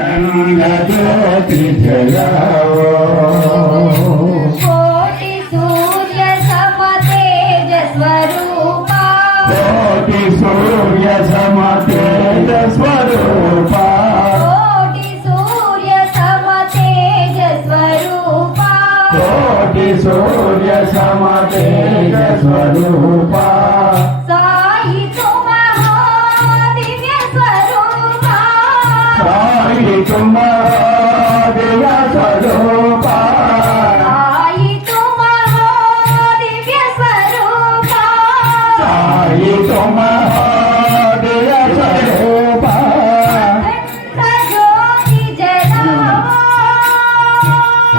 ज्योति जलाओ कोटि सूर्य सम तेज स्वरूपा कोटि सूर्य सम तेज स्वरूपा कोटि सूर्य सम तेज स्वरूपा कोटि सूर्य सम तेज स्वरूपा साई तुम हो दिव्य स्वरूपा साई तुम दिव्य स्वरूपा साई तुम हो दिव्य स्वरूपा साई तुम दिव्य स्वरूपा अखंड ज्योति जलाओ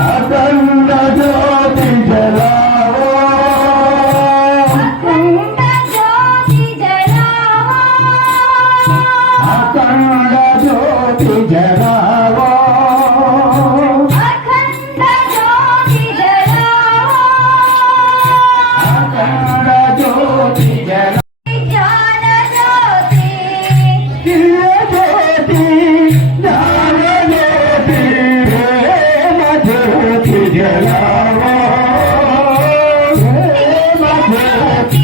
अखंड ज्योति जलाओ अखंड ज्योति जलाओ अखंड ज्योति जलाओ अखंड ज्योति अखंड ज्योति जलाओ जलाओ ज्ञान ज्योति दिव्य ज्योति ज्ञान ज्योति प्रेम ज्योति जलाओ प्रेम ज्योति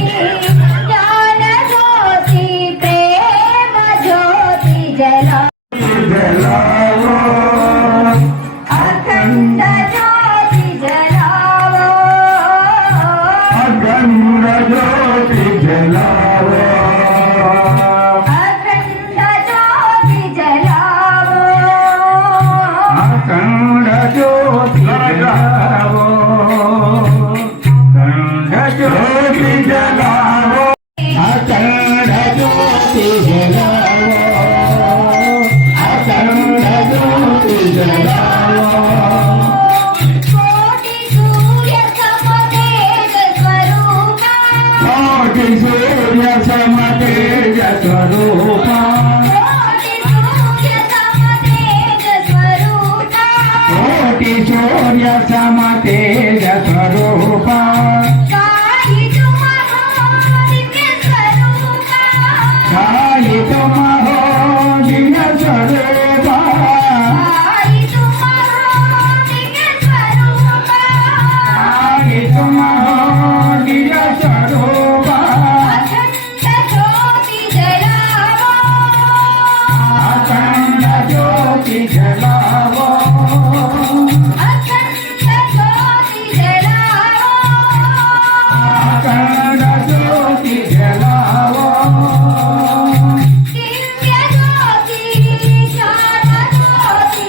ज्ञान ज्योति प्रेम ज्योति जलाओ जलाओ अखंड ज्योति जलाओ अखंड ज्योति जलाओ अखंड ज्योति जलाओ अखंड ज्योति जलाओ अखंड ज्योति जलाओ अखंड ज्योति जलाओ अखंड ज्योति जलाओ कोटि सूर्य सम तेज स्वरूपा कोटि सूर्य सम तेज स्वरूपा कोटि सूर्य सम तेज स्वरूपा कोटि सूर्य सम तेज स्वरूपा साई तुम हो दिव्य स्वरूपा साई तुम हो दिव्य स्वरूपा साई तुम हो दिव्य स्वरूपा साई तुम हो दिव्य स्वरूपा अखंड ज्योति जलाओ अखंड ज्योति जलाओ अखंड ज्योति जलाओ अखंड ज्योति जलाओ दिव्य ज्योति ज्ञान ज्योति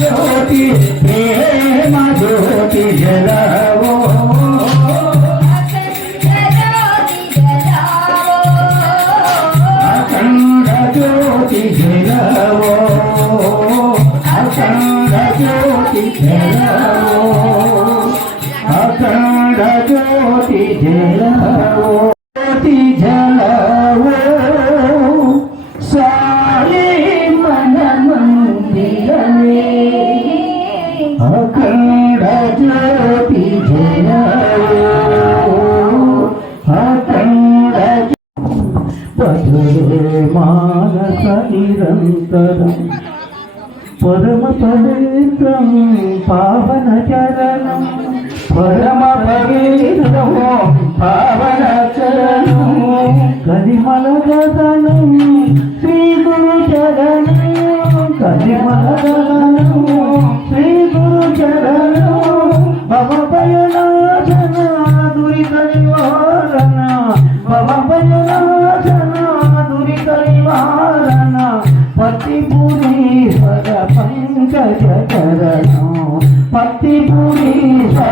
ज्योति प्रेम ज्योति जलाओ अखंड ज्योति जलाओ अखंड ज्योति जलाओ अखंड ज्योति जलाओ ज्योति जलाओ सारे मन मंदिर में अखंड ज्योति जलाओ अखंड पठरे मानस निरन्तरं परम पवित्रं पावन चरणं परम पवित्रं पावन चरणं कलिमल गगनं श्री गुरु चरणं कलिमल गगनं श्री गुरु चरणं भव भयनाशन दुरित निवारण भव भयनाशन दुरित निवारण पतिपुरीश्वर पंकज चरण पतिपुरीश्वर